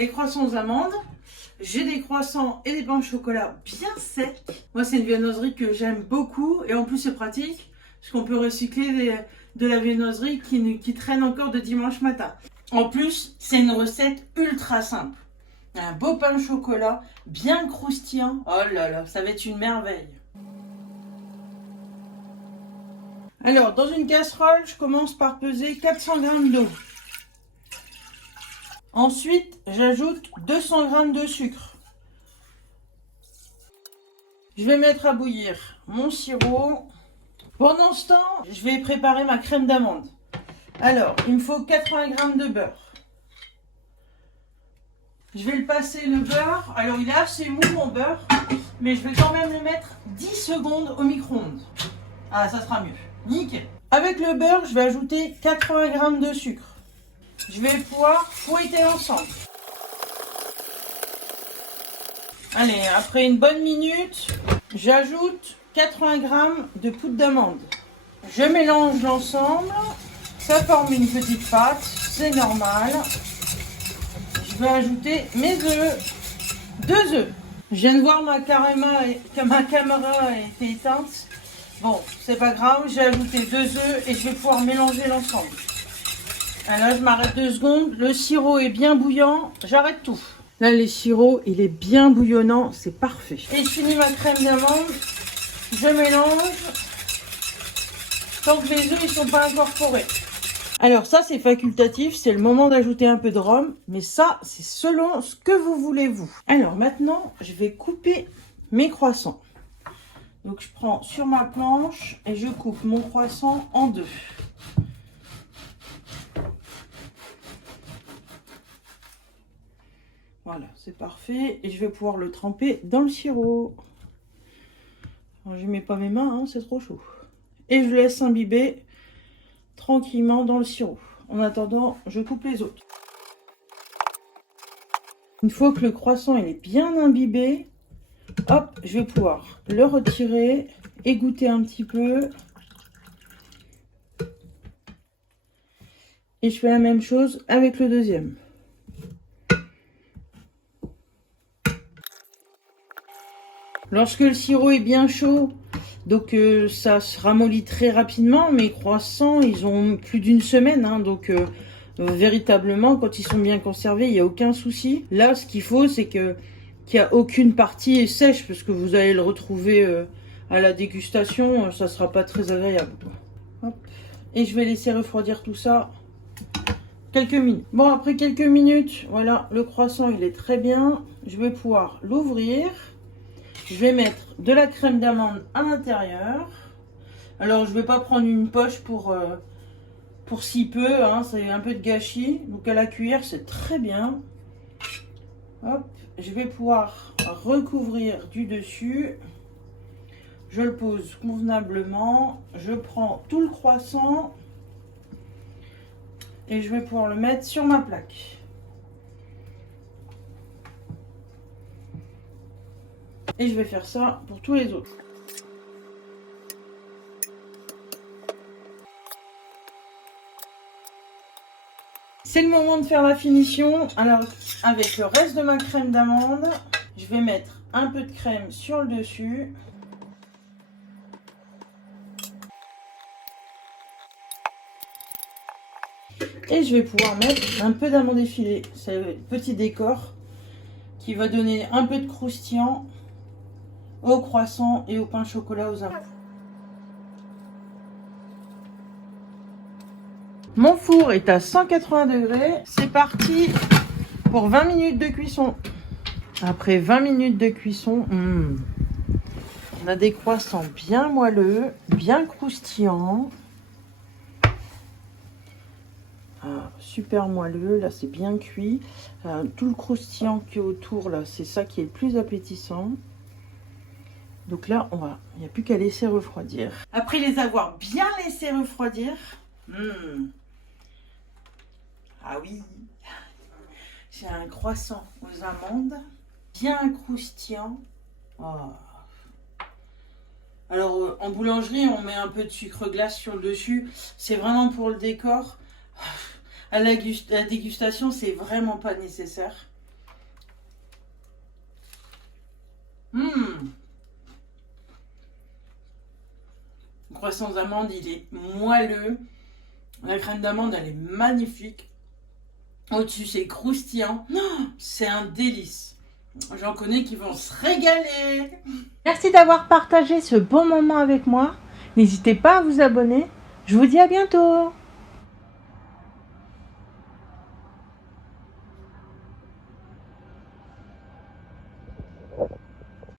les croissants aux amandes. J'ai des croissants et des pains au chocolat bien secs. Moi, c'est une viennoiserie que j'aime beaucoup. Et en plus, c'est pratique. Parce qu'on peut recycler de la viennoiserie qui traîne encore de dimanche matin. En plus, c'est une recette ultra simple. Un beau pain au chocolat, bien croustillant. Oh là là, ça va être une merveille. Alors, dans une casserole, je commence par peser 400 g d'eau. Ensuite, j'ajoute 200 g de sucre. Je vais mettre à bouillir mon sirop. Pendant ce temps, je vais préparer ma crème d'amande. Alors, il me faut 80 g de beurre. Je vais le passer le beurre. Alors, il est assez mou mon beurre, mais je vais quand même le mettre 10 secondes au micro-ondes. Ah, ça sera mieux. Nickel. Avec le beurre, je vais ajouter 80 g de sucre. Je vais pouvoir fouetter l'ensemble. Allez, après une bonne minute, j'ajoute 80 g de poudre d'amande. Je mélange l'ensemble. Ça forme une petite pâte, c'est normal. Je vais ajouter mes œufs. 2 œufs. Je viens de voir ma caméra a été éteinte. Bon, c'est pas grave, j'ai ajouté 2 œufs et je vais pouvoir mélanger l'ensemble. Là, je m'arrête 2 secondes. Le sirop est bien bouillant. J'arrête tout. Là, le sirop, il est bien bouillonnant. C'est parfait. Et je finis ma crème d'amande. Je mélange. Tant que les œufs ne sont pas incorporés. Alors ça, c'est facultatif. C'est le moment d'ajouter un peu de rhum. Mais ça, c'est selon ce que vous voulez, vous. Alors maintenant, je vais couper mes croissants. Donc, je prends sur ma planche et je coupe mon croissant en deux. Voilà, c'est parfait. Et je vais pouvoir le tremper dans le sirop. Alors, je ne mets pas mes mains, hein, c'est trop chaud. Et je le laisse imbiber tranquillement dans le sirop. En attendant, je coupe les autres. Une fois que le croissant il est bien imbibé, hop, je vais pouvoir le retirer, égoutter un petit peu. Et je fais la même chose avec le deuxième. Lorsque le sirop est bien chaud, donc ça se ramollit très rapidement. Mes croissants, ils ont plus d'une semaine, hein, donc véritablement, quand ils sont bien conservés, il n'y a aucun souci. Là, ce qu'il faut, c'est qu'il n'y a aucune partie sèche, parce que vous allez le retrouver à la dégustation, ça ne sera pas très agréable. Hop. Et je vais laisser refroidir tout ça quelques minutes. Bon, après quelques minutes, voilà, le croissant, il est très bien. Je vais pouvoir l'ouvrir. Je vais mettre de la crème d'amande à l'intérieur. Alors, je ne vais pas prendre une poche pour si peu, hein, c'est un peu de gâchis. Donc, à la cuillère, c'est très bien. Hop, je vais pouvoir recouvrir du dessus. Je le pose convenablement. Je prends tout le croissant et je vais pouvoir le mettre sur ma plaque. Et je vais faire ça pour tous les autres. C'est le moment de faire la finition. Alors, avec le reste de ma crème d'amande, je vais mettre un peu de crème sur le dessus. Et je vais pouvoir mettre un peu d'amande effilée. C'est le petit décor qui va donner un peu de croustillant au croissant et au pain chocolat aux amandes. Mon four est à 180 degrés. C'est parti pour 20 minutes de cuisson. Après 20 minutes de cuisson, on a des croissants bien moelleux, bien croustillants. Super moelleux, là c'est bien cuit. Tout le croustillant qui est autour, là, c'est ça qui est le plus appétissant. Donc là, il n'y a plus qu'à laisser refroidir. Après les avoir bien laissés refroidir, ah oui, j'ai un croissant aux amandes, bien croustillant. Oh. Alors, en boulangerie, on met un peu de sucre glace sur le dessus. C'est vraiment pour le décor. À la dégustation, c'est vraiment pas nécessaire. Le croissant d'amande, il est moelleux. La crème d'amande, elle est magnifique. Au-dessus, c'est croustillant. C'est un délice. J'en connais qui vont se régaler. Merci d'avoir partagé ce bon moment avec moi. N'hésitez pas à vous abonner. Je vous dis à bientôt.